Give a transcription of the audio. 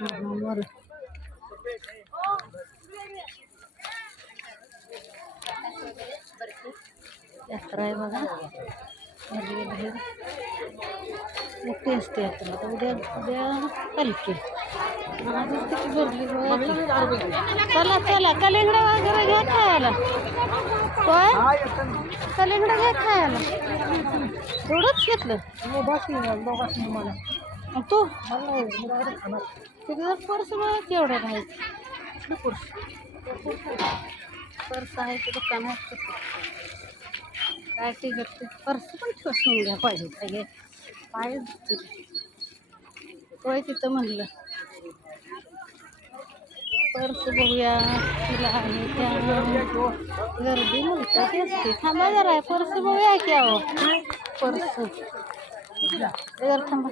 बरं यात्रा आहे बघा. मोठी असते यात्रा. आता उद्या पालखी भरली बघा. चला चला कलिंगड वगैरे घ्या खायला. काय कलिंगड घ्या खायला. एवढंच घेतलं मला. तू तुझं पर्स बघ केवढं नाही. पर्स आहे ते दुकान आहे. काय तिघट पर्स पण ठेवून घ्या पाहिजे पाहिजे पाहिजे होय तिथं म्हणलं. पर्स बघूया तिला आहे त्या गर्दी मुलकाची असते. थांबा जरा पर्स बघूया की अहो पर्स जरा थांबा.